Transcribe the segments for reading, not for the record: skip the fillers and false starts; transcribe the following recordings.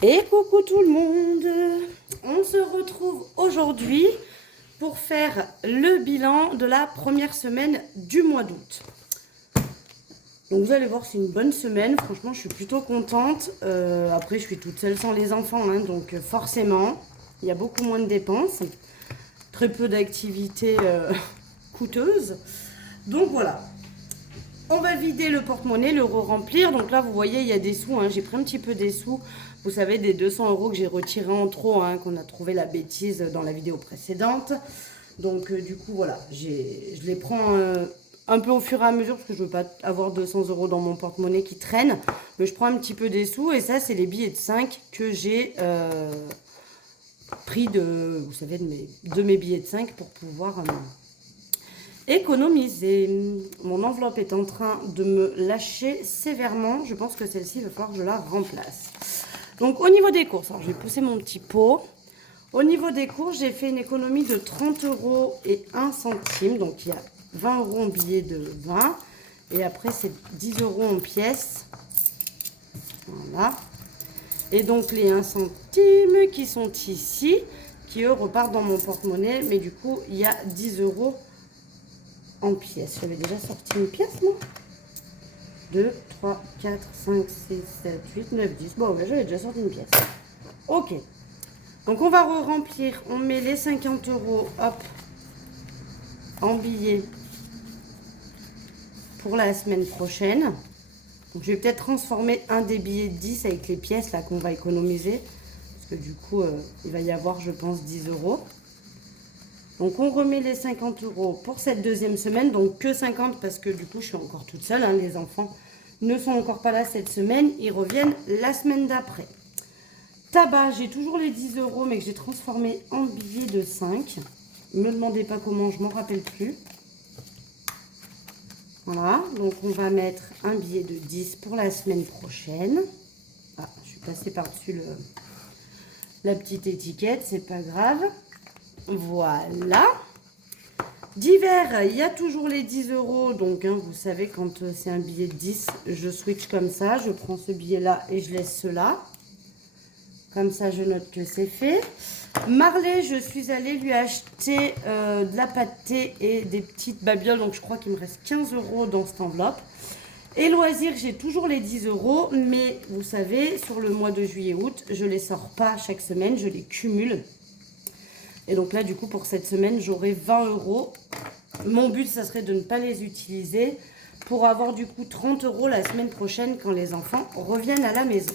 Et coucou tout le monde. On se retrouve aujourd'hui pour faire le bilan de la première semaine du mois d'août. Donc vous allez voir, c'est une bonne semaine. Franchement, je suis plutôt contente. Après, je suis toute seule sans les enfants, hein, donc forcément, il y a beaucoup moins de dépenses. Très peu d'activités coûteuses. Donc voilà. On va vider le porte-monnaie, le re-remplir. Donc là, vous voyez, il y a des sous. Hein. J'ai pris un petit peu des sous. Vous savez, des 200 € que j'ai retirés en trop, hein, qu'on a trouvé la bêtise dans la vidéo précédente. Donc du coup, voilà, je les prends un peu au fur et à mesure parce que je veux pas avoir 200 € dans mon porte-monnaie qui traîne. Mais je prends un petit peu des sous et ça, c'est les billets de 5 que j'ai pris vous savez, de mes billets de 5 pour pouvoir économiser. Mon enveloppe est en train de me lâcher sévèrement. Je pense que celle-ci, il va falloir que je la remplace. Donc au niveau des courses, alors je vais pousser mon petit pot. Au niveau des courses, j'ai fait une économie de 30 € et 1 centime. Donc il y a 20 € en billets de 20. Et après, c'est 10 € en pièces. Voilà. Et donc les 1 centime qui sont ici, qui eux repartent dans mon porte-monnaie. Mais du coup, il y a 10 € en pièces. J'avais déjà sorti une pièce, moi. 2, 3, 4, 5, 6, 7, 8, 9, 10. Bon, là, j'avais déjà sorti une pièce. Ok. Donc, on va re-remplir. On met les 50 €, hop, en billets pour la semaine prochaine. Donc, je vais peut-être transformer un des billets de 10 avec les pièces, là, qu'on va économiser. Parce que du coup, il va y avoir, je pense, 10 €. Donc, on remet les 50 € pour cette deuxième semaine. Donc, que 50 parce que du coup, je suis encore toute seule. Hein, les enfants ne sont encore pas là cette semaine. Ils reviennent la semaine d'après. Tabac, j'ai toujours les 10 € mais que j'ai transformé en billets de 5. Ne me demandez pas comment, je m'en rappelle plus. Voilà, donc on va mettre un billet de 10 pour la semaine prochaine. Ah, je suis passée par-dessus la petite étiquette, c'est pas grave. Voilà. Divers, il y a toujours les 10 €. Donc, hein, vous savez, quand c'est un billet de 10, je switch comme ça. Je prends ce billet-là et je laisse cela. Comme ça, je note que c'est fait. Marley, je suis allée lui acheter de la pâtée et des petites babioles. Donc, je crois qu'il me reste 15 € dans cette enveloppe. Et loisirs, j'ai toujours les 10 €. Mais vous savez, sur le mois de juillet-août, je ne les sors pas chaque semaine. Je les cumule. Et donc là, du coup, pour cette semaine, j'aurai 20 €. Mon but, ça serait de ne pas les utiliser pour avoir du coup 30 € la semaine prochaine quand les enfants reviennent à la maison.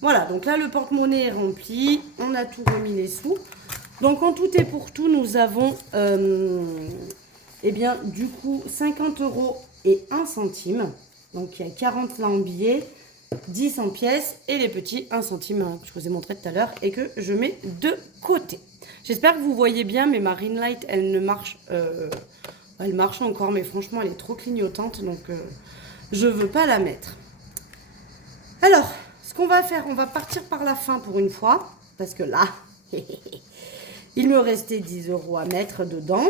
Voilà, donc là, le porte-monnaie est rempli. On a tout remis les sous. Donc, en tout et pour tout, nous avons, eh bien, du coup, 50 € et 1 centime. Donc, il y a 40 là en billets, 10 en pièces et les petits 1 centime hein, que je vous ai montré tout à l'heure et que je mets de côté. J'espère que vous voyez bien, mais ma ring light, elle ne marche... elle marche encore, mais franchement, elle est trop clignotante, donc je ne veux pas la mettre. Alors, ce qu'on va faire, on va partir par la fin pour une fois, parce que là, il me restait 10 € à mettre dedans,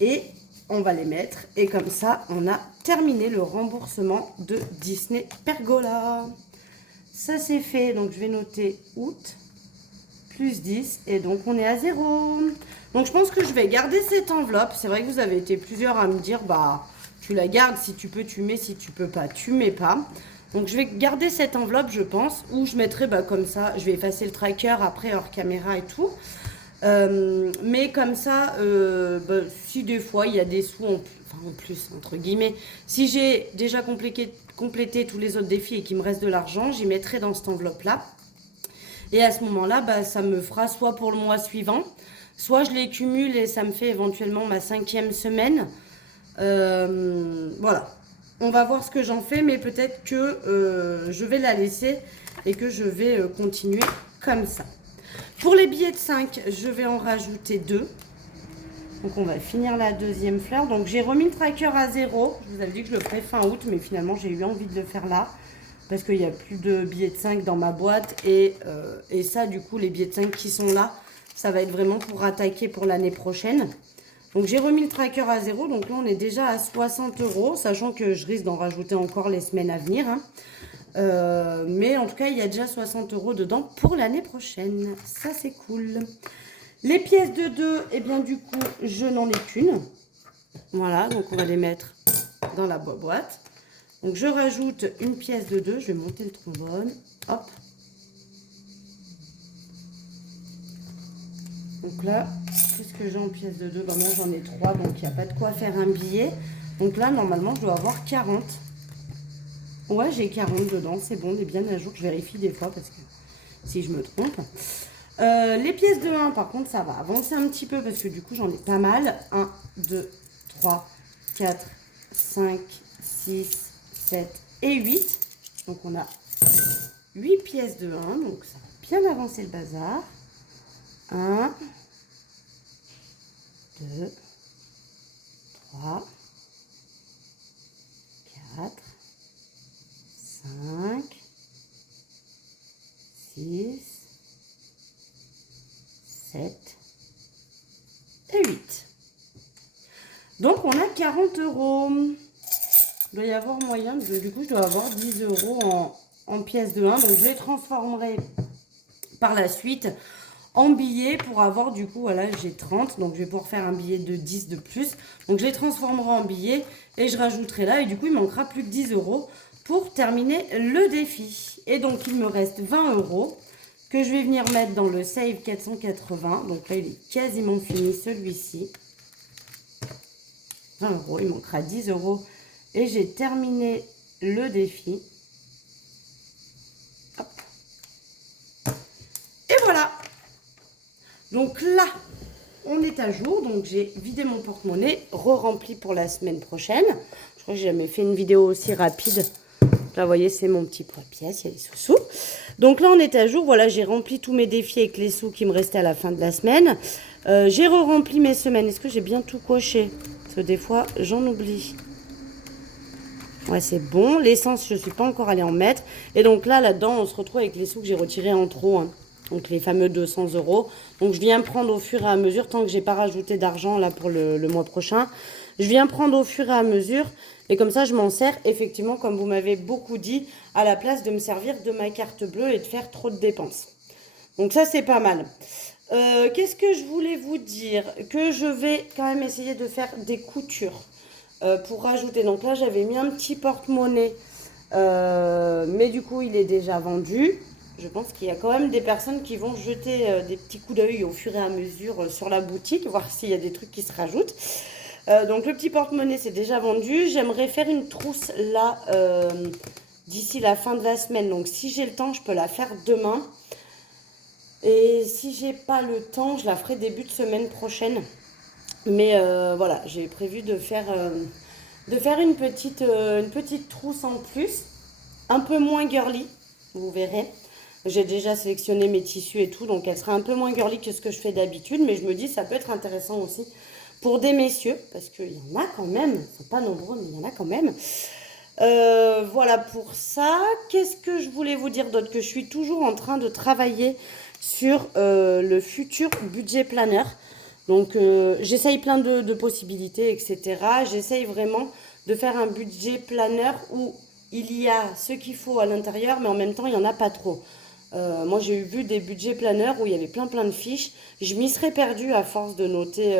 et on va les mettre, et comme ça, on a terminé le remboursement de Disney Pergola. Ça, c'est fait, donc je vais noter août. Plus 10 et donc on est à 0. Donc je pense que je vais garder cette enveloppe. C'est vrai que vous avez été plusieurs à me dire bah tu la gardes, si tu peux tu mets, si tu peux pas tu mets pas. Donc je vais garder cette enveloppe je pense, ou je mettrai bah, comme ça, je vais effacer le tracker après hors caméra et tout. Mais comme ça, bah, si des fois il y a des sous en plus entre guillemets, si j'ai déjà complété tous les autres défis et qu'il me reste de l'argent, j'y mettrai dans cette enveloppe là. Et à ce moment-là, bah, ça me fera soit pour le mois suivant, soit je les cumule et ça me fait éventuellement ma 5e semaine. Voilà. On va voir ce que j'en fais, mais peut-être que je vais la laisser et que je vais continuer comme ça. Pour les billets de 5, je vais en rajouter 2. Donc on va finir la deuxième fleur. Donc j'ai remis le tracker à 0. Je vous avais dit que je le ferais fin août, mais finalement j'ai eu envie de le faire là. Parce qu'il n'y a plus de billets de 5 dans ma boîte. Et ça, du coup, les billets de 5 qui sont là, ça va être vraiment pour attaquer pour l'année prochaine. Donc, j'ai remis le tracker à 0. Donc là, on est déjà à 60 €, sachant que je risque d'en rajouter encore les semaines à venir. Hein. Mais en tout cas, il y a déjà 60 € dedans pour l'année prochaine. Ça, c'est cool. Les pièces de 2, eh bien du coup, je n'en ai qu'une. Voilà, donc on va les mettre dans la boîte. Donc je rajoute une pièce de 2, je vais monter le trombone. Hop. Donc là, qu'est-ce que j'ai en pièces de 2? Bah moi j'en ai 3, donc il n'y a pas de quoi faire un billet. Donc là, normalement, je dois avoir 40. Ouais, j'ai 40 dedans, c'est bon, on est bien à jour. Je vérifie des fois parce que si je me trompe. Les pièces de 1, par contre, ça va avancer un petit peu parce que du coup, j'en ai pas mal. 1, 2, 3, 4, 5, 6, 7 et 8. Donc, on a 8 pièces de 1. Donc, ça va bien avancer le bazar. 1, 2, 3, 4, 5, 6, 7 et 8. Donc, on a 40 €. Il doit y avoir moyen, du coup, je dois avoir 10 € en pièces de 1. Donc, je les transformerai par la suite en billets pour avoir, du coup, voilà, j'ai 30. Donc, je vais pouvoir faire un billet de 10 de plus. Donc, je les transformerai en billets et je rajouterai là. Et du coup, il manquera plus que 10 € pour terminer le défi. Et donc, il me reste 20 € que je vais venir mettre dans le Save 480. Donc là, il est quasiment fini, celui-ci. 20 €, il manquera 10 € et j'ai terminé le défi. Hop. Et voilà. Donc là, on est à jour. Donc j'ai vidé mon porte-monnaie, re-rempli pour la semaine prochaine. Je crois que j'ai jamais fait une vidéo aussi rapide. Là, vous voyez, c'est mon petit poids-pièce, il y a les sous-sous. Donc là, on est à jour. Voilà, j'ai rempli tous mes défis avec les sous qui me restaient à la fin de la semaine. J'ai re-rempli mes semaines. Est-ce que j'ai bien tout coché? Parce que des fois, j'en oublie. Ouais, c'est bon. L'essence, je ne suis pas encore allée en mettre. Et donc là, là-dedans, on se retrouve avec les sous que j'ai retirés en trop. Hein. Donc les fameux 200 €. Donc je viens prendre au fur et à mesure, tant que j'ai pas rajouté d'argent là pour le mois prochain. Je viens prendre au fur et à mesure. Et comme ça, je m'en sers effectivement, comme vous m'avez beaucoup dit, à la place de me servir de ma carte bleue et de faire trop de dépenses. Donc ça, c'est pas mal. Qu'est-ce que je voulais vous dire? Que je vais quand même essayer de faire des coutures pour rajouter. Donc là, j'avais mis un petit porte-monnaie, mais du coup, il est déjà vendu. Je pense qu'il y a quand même des personnes qui vont jeter des petits coups d'œil au fur et à mesure sur la boutique, voir s'il y a des trucs qui se rajoutent. Donc le petit porte-monnaie, c'est déjà vendu. J'aimerais faire une trousse là d'ici la fin de la semaine. Donc si j'ai le temps, je peux la faire demain. Et si j'ai pas le temps, je la ferai début de semaine prochaine. Mais voilà, j'ai prévu de faire une petite trousse en plus, un peu moins girly, vous verrez. J'ai déjà sélectionné mes tissus et tout, donc elle sera un peu moins girly que ce que je fais d'habitude. Mais je me dis, ça peut être intéressant aussi pour des messieurs, parce qu'il y en a quand même, ils ne sont pas nombreux, mais il y en a quand même. Voilà pour ça. Qu'est-ce que je voulais vous dire d'autre? Que je suis toujours en train de travailler sur le futur budget planner. Donc j'essaye plein de possibilités, etc. J'essaye vraiment de faire un budget planner où il y a ce qu'il faut à l'intérieur, mais en même temps, il n'y en a pas trop. Moi, j'ai vu des budgets planners où il y avait plein de fiches. Je m'y serais perdue à force de noter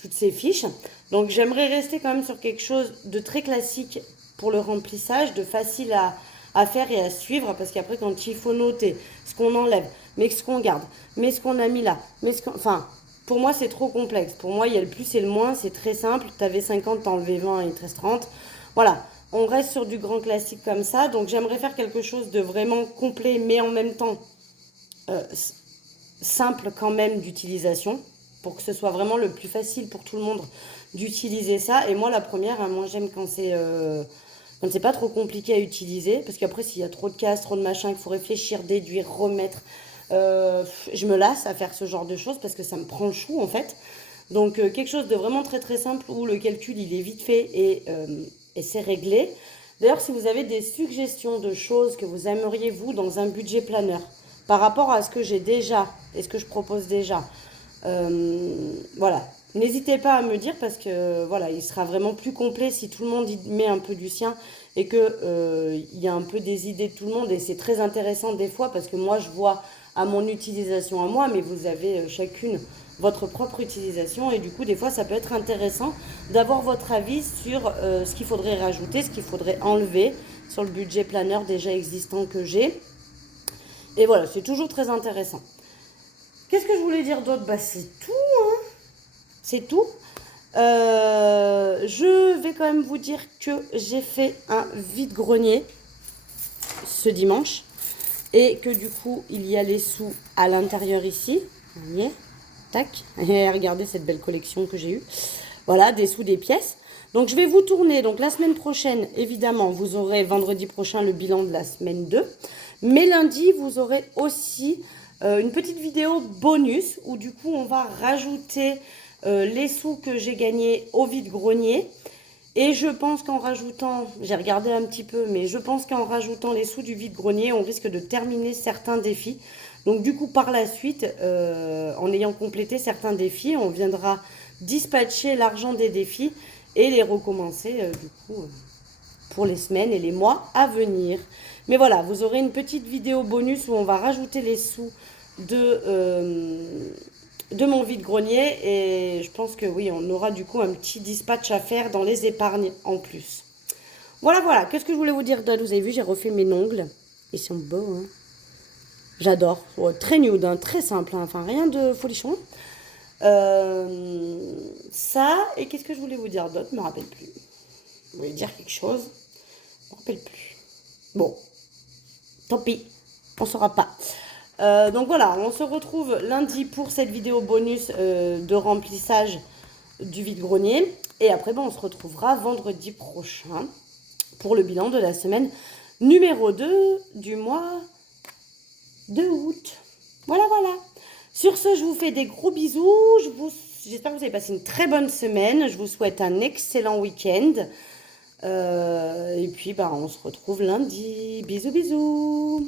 toutes ces fiches. Donc, j'aimerais rester quand même sur quelque chose de très classique pour le remplissage, de facile à faire et à suivre. Parce qu'après, quand il faut noter ce qu'on enlève, mais ce qu'on garde, mais ce qu'on a mis là, enfin, pour moi, c'est trop complexe. Pour moi, il y a le plus et le moins. C'est très simple. Tu avais 50, tu as enlevé 20 et il te reste 30. Voilà. On reste sur du grand classique comme ça. Donc, j'aimerais faire quelque chose de vraiment complet, mais en même temps simple quand même d'utilisation, pour que ce soit vraiment le plus facile pour tout le monde d'utiliser ça. Et moi, la première, hein, moi, j'aime quand c'est pas trop compliqué à utiliser. Parce qu'après, s'il y a trop de cases, trop de machins, qu'il faut réfléchir, déduire, remettre, je me lasse à faire ce genre de choses parce que ça me prend le chou, en fait. Donc, quelque chose de vraiment très, très simple où le calcul, il est vite fait et c'est réglé. D'ailleurs, si vous avez des suggestions de choses que vous aimeriez, vous, dans un budget planner, par rapport à ce que j'ai déjà et ce que je propose déjà, voilà, n'hésitez pas à me dire parce que voilà, il sera vraiment plus complet si tout le monde y met un peu du sien et que il y a un peu des idées de tout le monde et c'est très intéressant des fois parce que moi je vois à mon utilisation à moi, mais vous avez chacune votre propre utilisation et du coup des fois ça peut être intéressant d'avoir votre avis sur ce qu'il faudrait rajouter, ce qu'il faudrait enlever sur le budget planeur déjà existant que j'ai. Et voilà, c'est toujours très intéressant. Qu'est-ce que je voulais dire d'autre? Bah c'est tout, hein. C'est tout. Je vais quand même vous dire que j'ai fait un vide-grenier ce dimanche et que du coup il y a les sous à l'intérieur ici. Vous voyez, tac. Et regardez cette belle collection que j'ai eue. Voilà, des sous, des pièces. Donc je vais vous tourner. Donc la semaine prochaine, évidemment, vous aurez vendredi prochain le bilan de la semaine 2. Mais lundi, vous aurez aussi une petite vidéo bonus où du coup on va rajouter les sous que j'ai gagnés au vide-grenier. Et je pense qu'en rajoutant, j'ai regardé un petit peu, mais je pense qu'en rajoutant les sous du vide-grenier, on risque de terminer certains défis. Donc du coup, par la suite, en ayant complété certains défis, on viendra dispatcher l'argent des défis et les recommencer pour les semaines et les mois à venir. Mais voilà, vous aurez une petite vidéo bonus où on va rajouter les sous de mon vide-grenier et je pense que oui, on aura du coup un petit dispatch à faire dans les épargnes en plus. Voilà, voilà. Qu'est-ce que je voulais vous dire d'autre? Vous avez vu, j'ai refait mes ongles. Ils sont beaux, hein. J'adore. Ouais, très nude, hein, très simple, hein. Enfin, rien de folichon. Ça, et qu'est-ce que je voulais vous dire d'autre? Je me rappelle plus. Vous voulez dire quelque chose? Je me rappelle plus. Bon, tant pis, on saura pas. Donc voilà, on se retrouve lundi pour cette vidéo bonus de remplissage du vide-grenier. Et après, on se retrouvera vendredi prochain pour le bilan de la semaine numéro 2 du mois de août. Voilà, voilà. Sur ce, je vous fais des gros bisous. J'espère que vous avez passé une très bonne semaine. Je vous souhaite un excellent week-end. Et puis, on se retrouve lundi. Bisous, bisous.